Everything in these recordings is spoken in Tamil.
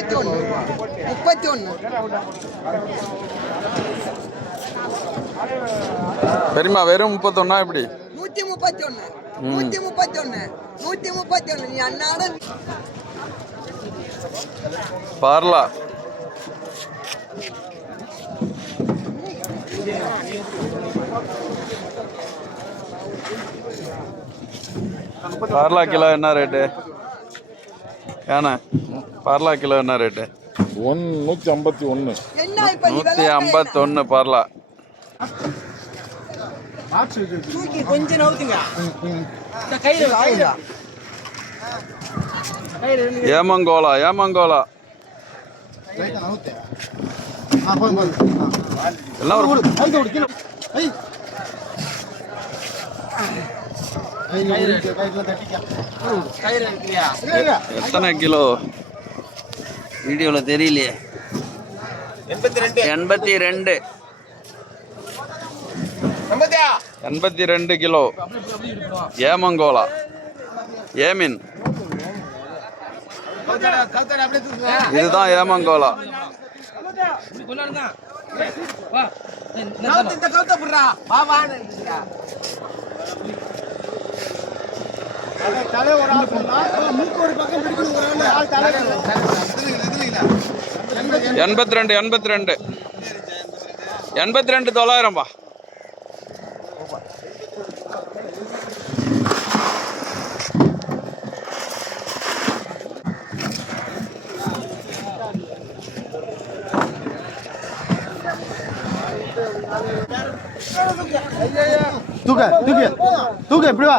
முப்பத்தி ஒன்று முப்பத்தி ஒன்று பெரியம்மா வெறும் முப்பத்தொன்னா இப்படி நூற்றி முப்பத்தி ஒன்று நூற்றி முப்பத்தி ஒன்று நூற்றி முப்பத்தி ஒன்று நீ அன்னாட பார்லா. பார்லா கிலோ என்ன ரேட்டு? ஏண்ணா பார்லா கிலோ என்ன ரேட்டு? ஒன் நூற்றி ஐம்பத்தி ஒன்று என்ன இப்போ நீ நூற்றி ஐம்பத்தொன்று பார்லா. கொஞ்சம் ஏமங்கோலா ஏமங்கோலா. எல்லாம் ஒரு எத்தனை கிலோ? வீடியோவில் தெரியலையே. எண்பத்தி ரெண்டு. எண்பத்தி ரெண்டு கிலோ. ஏமங்கோலா. ஏமின். இதுதான் ஏமங்கோலா. இந்த கவுத்த புடுறா. வா வா எண்பத்தி ரெண்டு எண்பத்தி ரெண்டு எண்பத்தி ரெண்டு தொள்ளாயிரம்பா தூக்க தூக்க தூக்க இப்படி வா.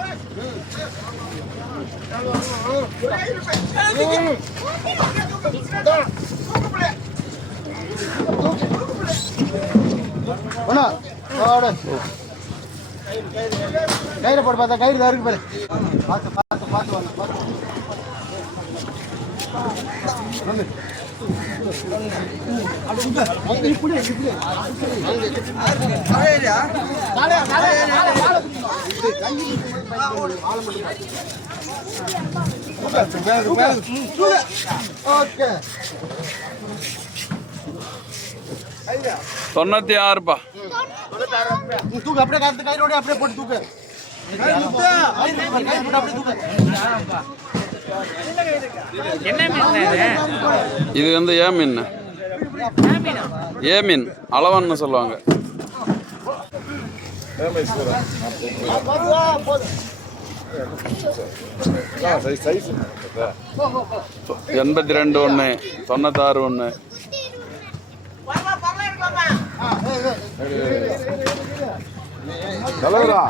ஒண்ணா கயிறு போட பார்த்தா கயிறு தான் இருக்கு பாரு பார்த்து பார்த்து பார்த்து வரணும் பார்த்து வந்து. அங்க இப்படி, இப்படி. தொண்ணூத்தி தொண்ணூற்றி தூக்கு அப்படியே காத்து கயிறோட அப்படியே போட்டு தூக்கு இது வந்து ஏ மீன் இது வந்து ஏமின் ஏமின் அளவன்னு சொல்லுவாங்க. சைஸ் எண்பத்தி ரெண்டு ஒன்று தொண்ணூத்தாறு ஒன்று தலைவரா?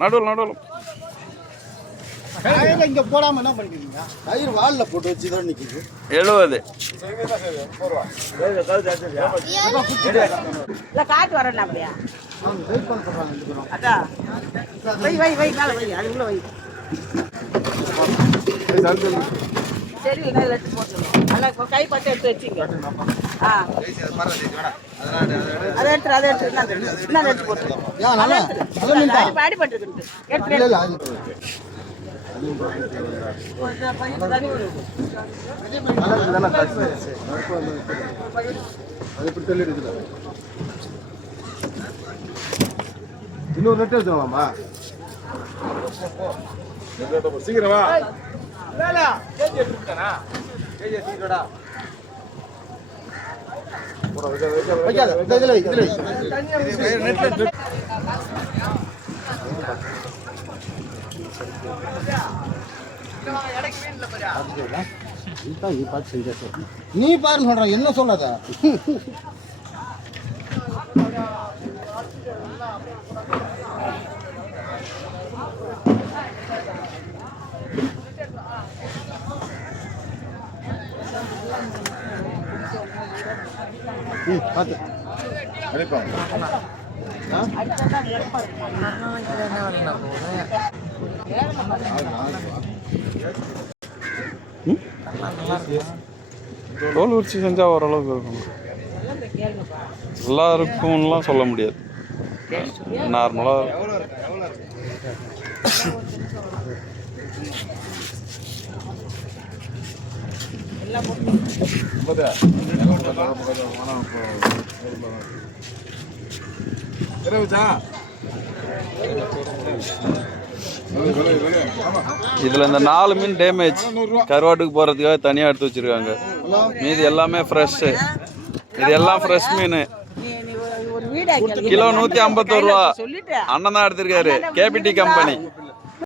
நடுவில் நடுவில். இங்க போடாம என்ன பண்ணிக்கிறீங்க? கயிறு வால்ல போட்டு வச்சு தான் நிக்குது. எழுபது இல்ல காட்டு வரணும் அப்படியா? வெயிட் பண்ண சொல்றாங்க அதான் வை வை வை மேல வை அதுக்குள்ள வை. சரி இப்போ கை பட்டு எடுத்து வச்சுங்க. ஆ. அதை எடுத்துரு அதை எடுத்துரு. என்ன அடிபட்டுருக்கு இன்னொரு நெட் எடுத்துக்கலாமா சீக்கிரம் நீ பாரு சொல்றேன் என்ன சொல்லாத ம் பார்த்து அனுப்பாங்க தோல் உரிச்சு செஞ்சால் ஓரளவுக்கு இருக்கும். நல்லா இருக்கும்லாம் சொல்ல முடியாது. நார்மலாக ஐம்பது இதில் இந்த நாலு மீன் டேமேஜ் கருவாட்டுக்கு போகிறதுக்காக தனியாக எடுத்து வச்சுருக்காங்க. மீதி எல்லாமே ஃப்ரெஷ்ஷு இது எல்லாம் ஃப்ரெஷ் மீன். கிலோ நூற்றி ஐம்பத்தோரு ரூபா. அண்ணன் தான் எடுத்திருக்காரு. KPT company.